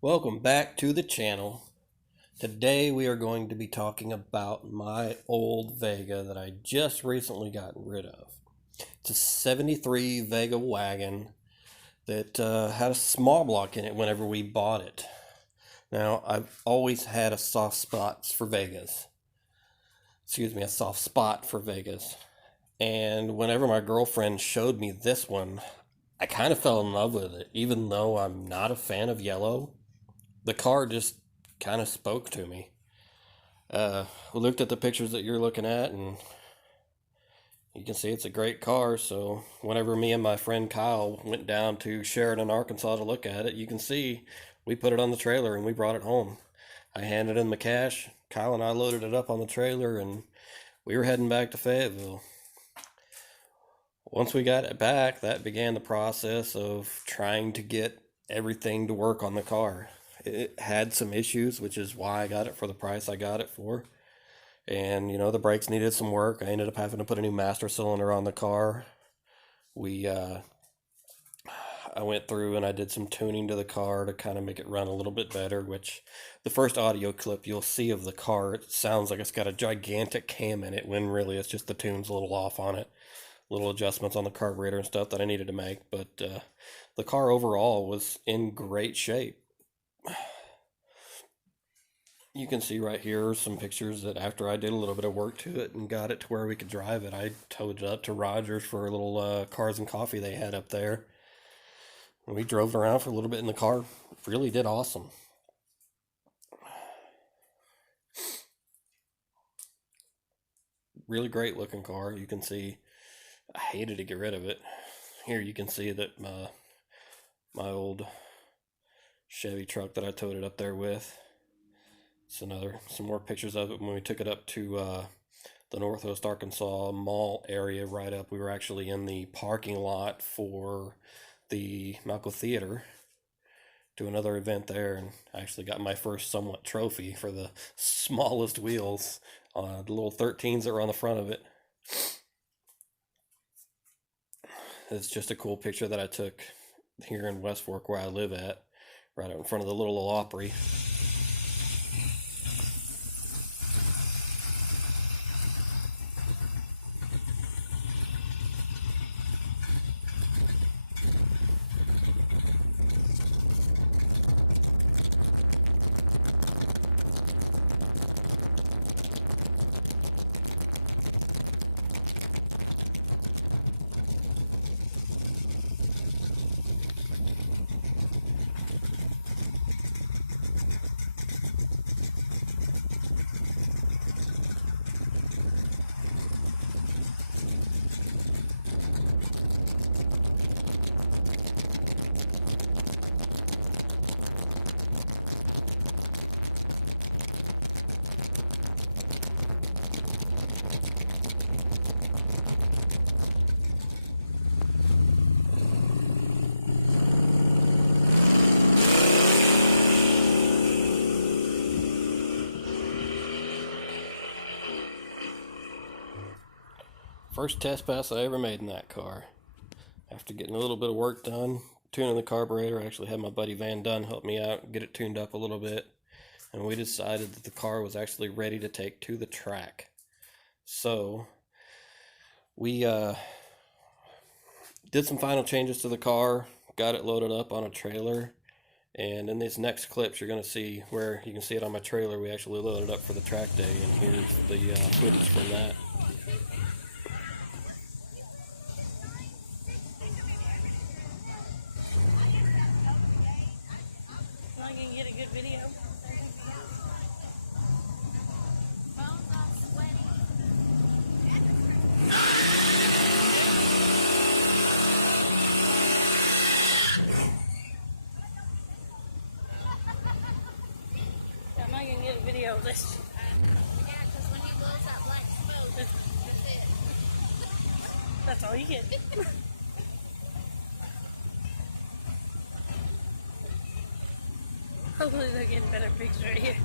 Welcome back to the channel. Today we are going to be talking about my old Vega that I just recently got rid of. It's a 73 Vega Wagon that had a small block in it whenever we bought it. Now, I've always had a soft spot for Vegas. A soft spot for Vegas. And whenever my girlfriend showed me this one, I kind of fell in love with it. Even though I'm not a fan of yellow, the car just kind of spoke to me. We looked at the pictures that you're looking at, and you can see it's a great car. So whenever me and my friend Kyle went down to Sheridan, Arkansas to look at it, you can see we put it on the trailer and we brought it home. I handed him the cash. Kyle and I loaded it up on the trailer, and we were heading back to Fayetteville. Once we got it back, that began the process of trying to get everything to work on the car. It had some issues, which is why I got it for the price I got it for. And, the brakes needed some work. I ended up having to put a new master cylinder on the car. I went through and I did some tuning to the car to kind of make it run a little bit better, which the first audio clip you'll see of the car, it sounds like it's got a gigantic cam in it, when really it's just the tune's a little off on it. Little adjustments on the carburetor and stuff that I needed to make, but the car overall was in great shape. You can see right here some pictures that after I did a little bit of work to it and got it to where we could drive it, I towed it up to Rogers for a little cars and coffee they had up there. And we drove around for a little bit in the car. Really did awesome. Really great looking car. You can see I hated to get rid of it. Here you can see that my old Chevy truck that I towed it up there with. Some more pictures of it when we took it up to the Northwest Arkansas Mall area right up. We were actually in the parking lot for the Malco Theater to another event there, and I actually got my first somewhat trophy for the smallest wheels, the little 13s that were on the front of it. It's just a cool picture that I took here in West Fork where I live at, right out in front of the little Opry. First test pass I ever made in that car. After getting a little bit of work done, tuning the carburetor, I actually had my buddy Van Dunn help me out and get it tuned up a little bit. And we decided that the car was actually ready to take to the track. So we did some final changes to the car, got it loaded up on a trailer. And in these next clips, you're going to see where you can see it on my trailer. We actually loaded up for the track day, and here's the footage from that. Video of this. Yeah, because when he blows that black smoke, that's it. That's all you get. Hopefully they're getting better pictures right here.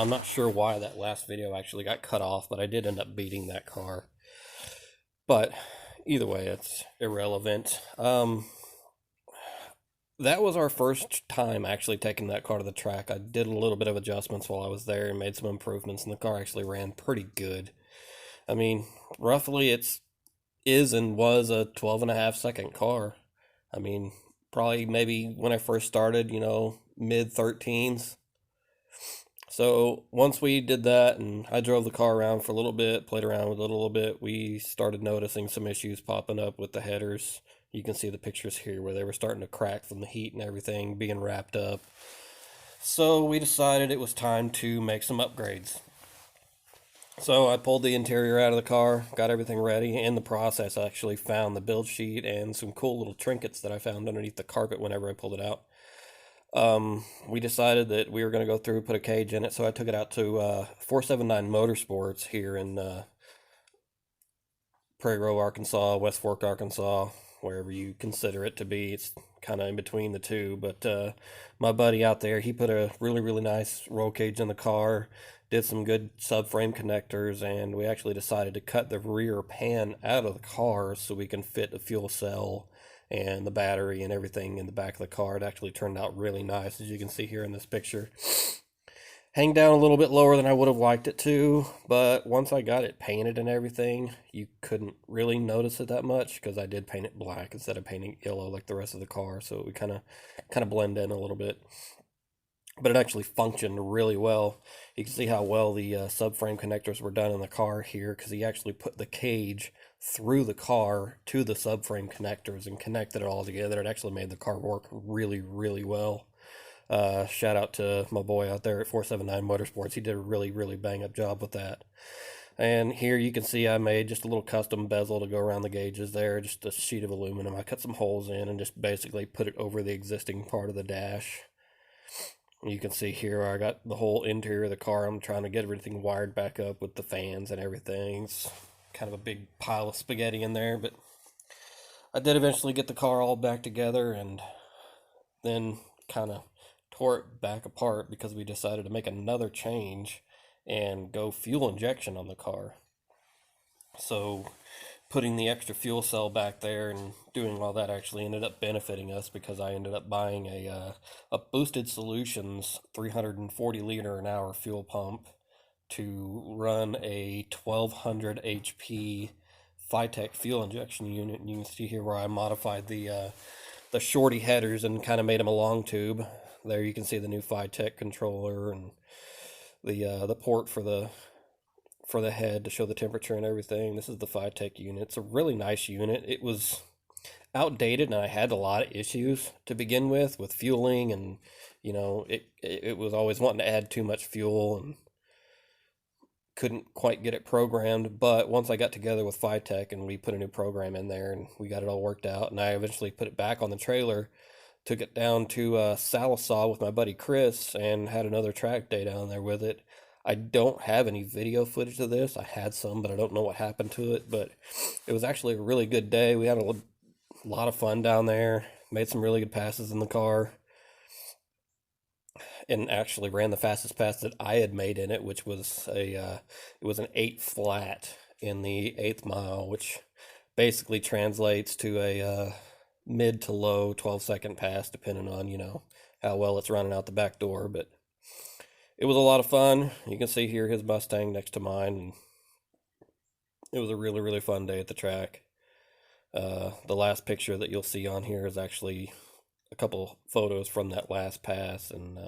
Now, I'm not sure why that last video actually got cut off, but I did end up beating that car. But either way, it's irrelevant. That was our first time actually taking that car to the track. I did a little bit of adjustments while I was there and made some improvements, and the car actually ran pretty good. I mean, roughly is and was a 12.5 second car. I mean, probably maybe when I first started, mid 13s. So once we did that and I drove the car around for a little bit, played around with it a little bit, we started noticing some issues popping up with the headers. You can see the pictures here where they were starting to crack from the heat and everything being wrapped up. So we decided it was time to make some upgrades. So I pulled the interior out of the car, got everything ready. In the process, I actually found the build sheet and some cool little trinkets that I found underneath the carpet whenever I pulled it out. We decided that we were going to go through, put a cage in it, so I took it out to 479 Motorsports here in Prairie Grove, Arkansas, West Fork, Arkansas, wherever you consider it to be. It's kind of in between the two, but my buddy out there, he put a really, really nice roll cage in the car, did some good subframe connectors, and we actually decided to cut the rear pan out of the car so we can fit the fuel cell and the battery and everything in the back of the car. It actually turned out really nice, as you can see here in this picture. Hang down a little bit lower than I would have liked it to, but once I got it painted and everything, you couldn't really notice it that much because I did paint it black instead of painting it yellow like the rest of the car, so it would kind of blend in a little bit. But it actually functioned really well. You can see how well the subframe connectors were done in the car here, because he actually put the cage through the car to the subframe connectors and connected it all together. It actually made the car work really, really well. Shout out to my boy out there at 479 Motorsports. He did a really, really bang-up job with that. And here you can see I made just a little custom bezel to go around the gauges there, just a sheet of aluminum. I cut some holes in and just basically put it over the existing part of the dash. You can see here I got the whole interior of the car. I'm trying to get everything wired back up with the fans and everything. It's kind of a big pile of spaghetti in there, but I did eventually get the car all back together and then kind of tore it back apart because we decided to make another change and go fuel injection on the car. So putting the extra fuel cell back there and doing all that actually ended up benefiting us, because I ended up buying a Boosted Solutions 340 liter an hour fuel pump to run a 1200 HP Fitech fuel injection unit. And you can see here where I modified the shorty headers and kind of made them a long tube. There you can see the new Fitech controller and the port for the head to show the temperature and everything. This is the Fitech unit. It's a really nice unit. It was outdated and I had a lot of issues to begin with fueling, and it was always wanting to add too much fuel and couldn't quite get it programmed. But once I got together with Fitech and we put a new program in there and we got it all worked out, and I eventually put it back on the trailer, took it down to Salisaw with my buddy Chris and had another track day down there with it. I don't have any video footage of this. I had some, but I don't know what happened to it. But it was actually a really good day. We had a lot of fun down there. Made some really good passes in the car. And actually ran the fastest pass that I had made in it, which was it was an 8 flat in the 8th mile, which basically translates to a mid to low 12-second pass, depending on, how well it's running out the back door. But it was a lot of fun. You can see here his Mustang next to mine, and it was a really, really fun day at the track. The last picture that you'll see on here is actually a couple photos from that last pass, and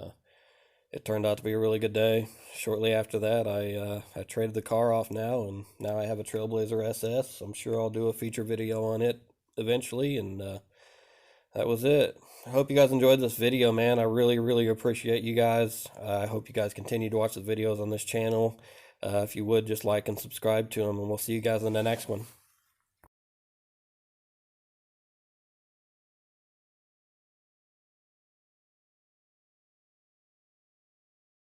it turned out to be a really good day. Shortly after that, I traded the car off now, and now I have a Trailblazer SS. I'm sure I'll do a feature video on it eventually, and that was it. I hope you guys enjoyed this video, man. I really, really appreciate you guys. I hope you guys continue to watch the videos on this channel. If you would, just like and subscribe to them, and we'll see you guys in the next one.